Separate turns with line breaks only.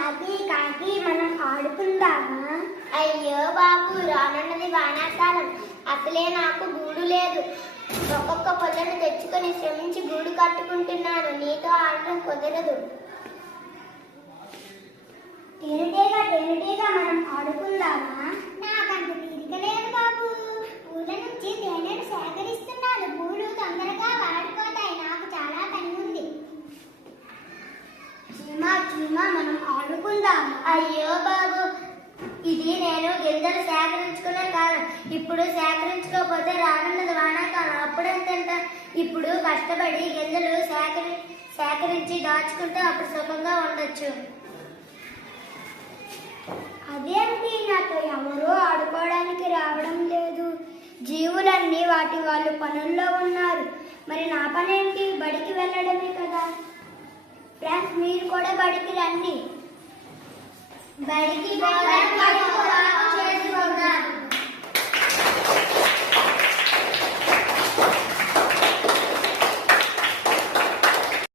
కాకి కాకి మనం ఆడుకుందామా?
అయ్యో బాబు రానున్నది వానాకాలం. అసలే నాకు గూడు లేదు. ఒక్కొక్క పొలను తెచ్చుకొని శ్రమించి గూడు కట్టుకుంటున్నాను. నీతో ఆడడం కుదరదు.
తేనెటీగ తేనెటీగ మనం ఆడుకుందామా? నాకంత తీరిక లేదు బాబు. పూల నుంచి తేనెను సేకరిస్తున్నాను. పూలు తొందరగా వాడిపోతాయి నాకు చాలా పని ఉంది. సినిమా మనం ఆడుకుందాం.
అయ్యో బాబు ఇది నేను గింజలు సేకరించుకునే కాలం. ఇప్పుడు సేకరించుకోకపోతే రానున్నది వానాకాలం. అప్పుడే ఇప్పుడు కష్టపడి గింజలు సేకరి సేకరించి దాచుకుంటే అప్పుడు సుఖంగా ఉండొచ్చు.
అదేంటి? నాతో ఎవరూ ఆడుకోవడానికి రావడం లేదు. జీవులన్నీ వాటి వాళ్ళు పనుల్లో ఉన్నారు. మరి నా పనేంటి? బడికి వెళ్ళడమే కదా. ఫ్రెండ్స్ మీరు కూడా బడికి రండి.
బడికి పోదాం